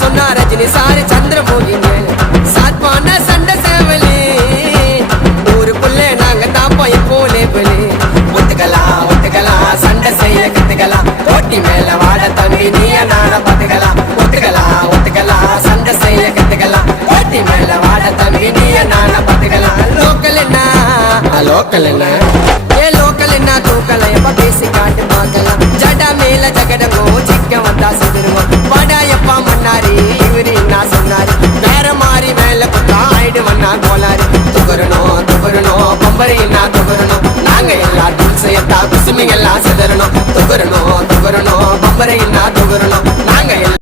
சொன்னா ரஜினி சாரு சந்திரமோகிங்க சாத்மான சண்டை சேவலி ஊருக்குள்ள நாங்க தாப்பா இப்போ லேபிளு ஒத்துக்கலாம் சண்டை செய்ய கத்துக்கலாம் போட்டி மேல வாட தம்பி நீய நான பாத்துக்கலாம் ஒத்துக்கலாம் சண்டை செய்ய கத்துக்கலாம் போட்டி மேல வாட தம்பி நீய நான பாத்துக்கலாம் லோக்கல் என்ன ஏ லோக்கல் என்ன தூக்கலாம் எப்ப பேசி காட்டு பார்க்கலாம் ஜடா மேல ஜகடங்கோ சிக்க வந்தா செதுருவோம் வாடா எப்பா மன்னாரி இவரு என்ன சொன்னாரு வேற மாதிரி மேல குத்தா ஆயிடு வண்ணா கோலாரு துகுறணும் பம்பரி என்ன துகுறணும் நாங்க எல்லா தூள் செய்யத்தா குசுமிங்க எல்லாம் செதறணும் துகுறணும் பம்பரை